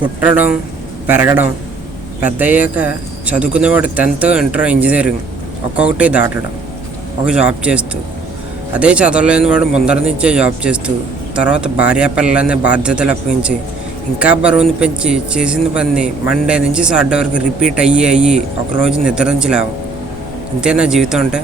పుట్టడం పెరగడం పెద్ద అయ్యాక చదువుకునేవాడు టెన్త్ ఇంటర్ ఇంజనీరింగ్ ఒక్కొక్కటి దాటడం ఒక జాబ్ చేస్తూ. అదే చదవలేని వాడు ముందర నుంచే జాబ్ చేస్తూ తర్వాత భార్య పిల్లలనే బాధ్యతలు అప్పగించి ఇంకా బరువుని పెంచి చేసిన పని మండే నుంచి సాటర్డే వరకు రిపీట్ అయ్యి అయ్యి ఒకరోజు నిద్ర నుంచి లేవు ఇంతే నా జీవితం అంటే?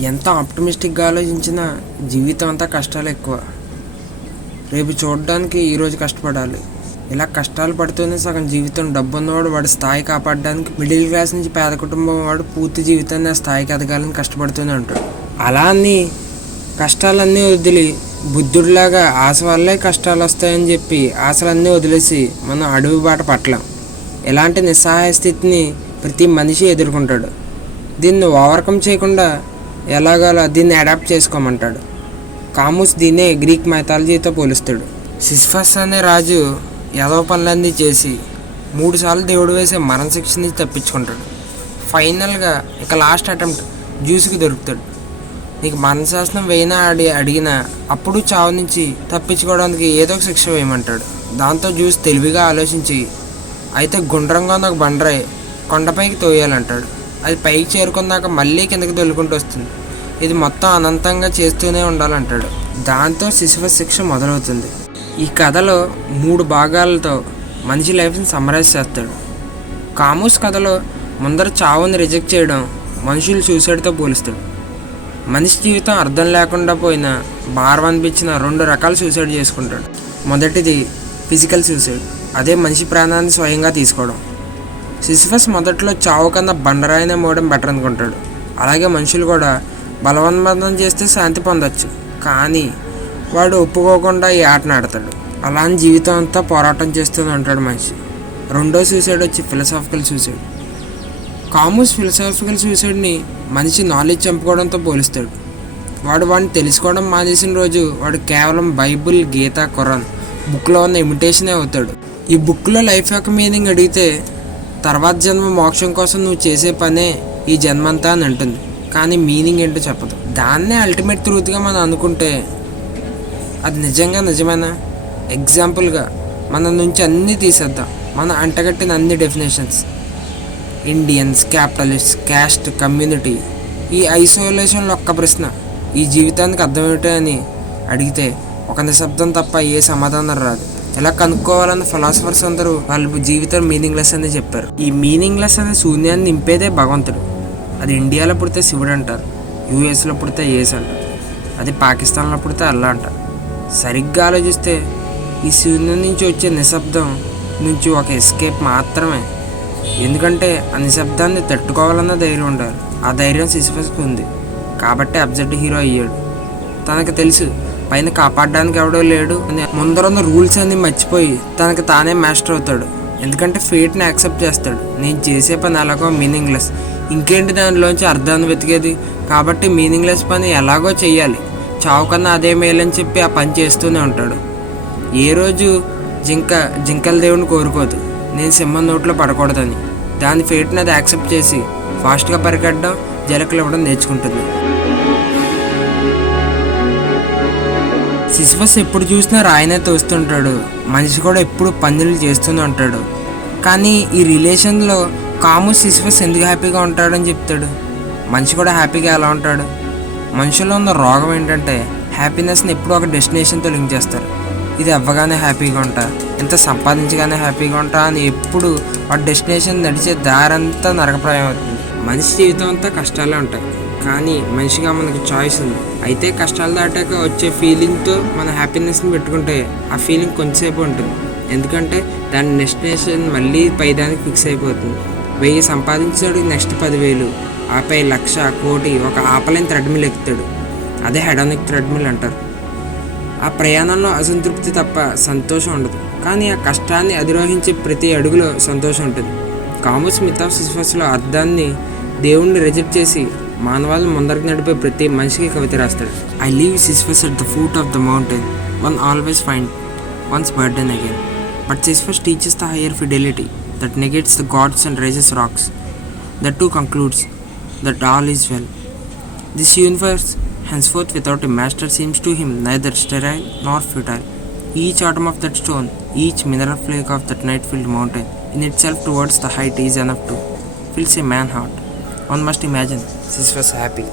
ఎంత ఆప్టమిస్టిక్గా ఆలోచించినా జీవితం అంతా కష్టాలు ఎక్కువ. రేపు చూడడానికి ఈరోజు కష్టపడాలి. ఇలా కష్టాలు పడుతూనే సగం జీవితం డబ్బు ఉన్నవాడు వాడి స్థాయి కాపాడడానికి మిడిల్ క్లాస్ నుంచి పేద కుటుంబం వాడు పూర్తి జీవితాన్ని ఆ స్థాయికి ఎదగాలని కష్టపడుతూనే ఉంటాడు. అలా అని కష్టాలన్నీ వదిలి బుద్ధుడిలాగా ఆశ వల్లే కష్టాలు వస్తాయని చెప్పి ఆశలన్నీ వదిలేసి మనం అడవి బాట పట్టలేం. ఇలాంటి నిస్సహాయ స్థితిని ప్రతి మనిషి ఎదుర్కొంటాడు. దీన్ని ఓవర్కమ్ చేయకుండా ఎలాగోలా దీన్ని అడాప్ట్ చేసుకోమంటాడు. కాముస్ దీన్నే గ్రీక్ మైథాలజీతో పోలుస్తాడు. సిస్ఫస్ అనే రాజు యదో పనులన్నీ చేసి మూడుసార్లు దేవుడు వేసే మరణశిక్ష నుంచి తప్పించుకుంటాడు. ఫైనల్గా ఇక లాస్ట్ అటెంప్ట్ జ్యూస్కి దొరుకుతాడు. నీకు మనశాసనం వేయినా అడి అడిగినా అప్పుడు చావు నుంచి తప్పించుకోవడానికి ఏదో ఒక శిక్ష వేయమంటాడు. దాంతో జ్యూస్ తెలివిగా ఆలోచించి అయితే గుండ్రంగా ఉన్న ఒక బండరాయి కొండపైకి తోయాలంటాడు. అది పైకి చేరుకున్నాక మళ్ళీ కిందకి దొల్లుకుంటూ వస్తుంది. ఇది మొత్తం అనంతంగా చేస్తూనే ఉండాలంటాడు. దాంతో శిశువ శిక్ష మొదలవుతుంది. ఈ కథలో మూడు భాగాలతో మనిషి లైఫ్ని సమరైజ్ చేస్తాడు. కామూస్ కథలో ముందర చావుని రిజెక్ట్ చేయడం మనుషులు సూసైడ్తో పోలుస్తాడు. మనిషి జీవితం అర్థం లేకుండా పోయిన భారం అనిపించిన రెండు రకాల సూసైడ్ చేసుకుంటాడు. మొదటిది ఫిజికల్ సూసైడ్ అదే మనిషి ప్రాణాన్ని స్వయంగా తీసుకోవడం. సిసిఫస్ మొదట్లో చావు కన్నా బండరాయినే మోయడం బెటర్ అనుకుంటాడు. అలాగే మనుషులు కూడా బలవన్మతం చేస్తే శాంతి పొందొచ్చు. కానీ వాడు ఒప్పుకోకుండా ఈ ఆటను ఆడతాడు. అలాని జీవితం అంతా పోరాటం చేస్తూనే ఉంటాడు మనిషి. రెండో సూసైడ్ వచ్చి ఫిలసాఫికల్ సూసైడ్ కామూస్ ఫిలసాఫికల్ సూసైడ్ని మనిషి నాలెడ్జ్ చంపుకోవడంతో పోలుస్తాడు. వాడు వాడిని తెలుసుకోవడం మానేసిన రోజు వాడు కేవలం బైబుల్ గీత ఖురాన్ బుక్లో ఉన్న ఇమిటేషనే అవుతాడు. ఈ బుక్లో లైఫ్ యొక్క మీనింగ్ అడిగితే తర్వాత జన్మ మోక్షం కోసం నువ్వు చేసే పనే ఈ జన్మంతా అని అంటుంది. కానీ మీనింగ్ ఏంటో చెప్పదు. దాన్నే అల్టిమేట్ ట్రూత్గా మనం అనుకుంటే అది నిజంగా నిజమేనా? ఎగ్జాంపుల్గా మన నుంచి అన్నీ తీసేద్దాం. మన అంటగట్టిన అన్ని definitions Indians capitalist caste community ఈ ఐసోలేషన్లో ఒక్క ప్రశ్న. ఈ జీవితానికి అర్థం ఏమిటో అని అడిగితే ఒక నిశ్శబ్దం తప్ప ఏ సమాధానం రాదు. ఎలా కనుక్కోవాలన్న ఫిలాసఫర్స్ అందరూ వాళ్ళ జీవితం మీనింగ్లెస్ అని చెప్పారు. ఈ మీనింగ్లెస్ అనే శూన్యాన్ని నింపేదే భగవంతుడు. అది ఇండియాలో పుడితే శివుడు అంటారు యూఎస్లో పుడితే ఏస్ అంటారు అది పాకిస్తాన్లో పుడితే అల్లా అంటారు. సరిగ్గా ఆలోచిస్తే ఈ శూన్యం నుంచి వచ్చే నిశ్శబ్దం నుంచి ఒక ఎస్కేప్ మాత్రమే. ఎందుకంటే ఆ నిశ్శబ్దాన్ని తట్టుకోవాలన్న ధైర్యం ఉండాలి. ఆ ధైర్యం సిసిఫస్కి ఉంది. కాబట్టి అబ్జెక్ట్ హీరో అయ్యాడు. తనకు తెలుసు పైన కాపాడడానికి ఎవడో లేడు. అని ముందరున్న రూల్స్ అన్ని మర్చిపోయి తనకు తానే మాస్టర్ అవుతాడు. ఎందుకంటే ఫేట్ని యాక్సెప్ట్ చేస్తాడు. నేను చేసే పని ఎలాగో మీనింగ్లెస్. ఇంకేంటి దానిలోంచి అర్థాన్ని వెతికేది? కాబట్టి మీనింగ్లెస్ పని ఎలాగో చెయ్యాలి. చావు కన్నా అదే మేలని చెప్పి ఆ పని చేస్తూనే ఉంటాడు. ఏ రోజు జింక జింకల దేవుని కోరుకోదు. నేను సింహం నోట్లో పడకూడదని. దాని ఫేట్ని అది యాక్సెప్ట్ చేసి ఫాస్ట్గా పరిగెట్టడం జలకలు ఇవ్వడం నేర్చుకుంటుంది. సిసిఫస్ ఎప్పుడు చూసినా రాయినే తోస్తుంటాడు. మనిషి కూడా ఎప్పుడు పనులు చేస్తూనే ఉంటాడు. కానీ ఈ రిలేషన్లో కాము సిసిఫస్ ఎందుకు హ్యాపీగా ఉంటాడని చెప్తాడు. మనిషి కూడా హ్యాపీగా ఎలా ఉంటాడు? మనుషుల్లో ఉన్న రోగం ఏంటంటే హ్యాపీనెస్ని ఎప్పుడూ ఒక డెస్టినేషన్తో లింక్ చేస్తారు. ఇది అవ్వగానే హ్యాపీగా ఉంటా ఇంత సంపాదించగానే హ్యాపీగా ఉంటా అని ఎప్పుడు ఆ డెస్టినేషన్ నడిచే దారంతా నరకప్రాయం అవుతుంది. మనిషి జీవితం అంతా కష్టాలే ఉంటాయి. కానీ మనిషిగా మనకు చాయిస్ ఉంది. అయితే కష్టాలు దాటాక వచ్చే ఫీలింగ్తో మన హ్యాపీనెస్ని పెట్టుకుంటే ఆ ఫీలింగ్ కొంతసేపు ఉంటుంది. ఎందుకంటే దాని డెస్టినేషన్ మళ్ళీ పైదానికి ఫిక్స్ అయిపోతుంది. వెయ్యి సంపాదించాడు నెక్స్ట్ పదివేలు. ఆపై లక్ష కోటి ఒక ఆపలేని థ్రెడ్మిల్ ఎక్కుతాడు. అదే హెడానిక్ థ్రెడ్మిల్ అంటారు. ఆ ప్రయాణంలో అసంతృప్తి తప్ప సంతోషం ఉండదు. కానీ ఆ కష్టాన్ని అధిరోహించే ప్రతి అడుగులో సంతోషం ఉంటుంది. కామర్స్ మితాఫ్ సిస్ఫస్లో అర్థాన్ని దేవుణ్ణి రిజెక్ట్ చేసి మానవాళిని ముందరికి నడిపే ప్రతి మనిషికి కవిత రాస్తాడు I leave Sisyphus at the foot of the mountain one always find one's burden again but Sisyphus teaches the higher fidelity that negates the gods and raises rocks that too concludes that all is well. This universe, henceforth without a master, seems to him neither sterile nor futile. Each atom of that stone, each mineral flake of that night filled mountain, in itself towards the height is enough to fills a man heart. One must imagine Sisyphus happy.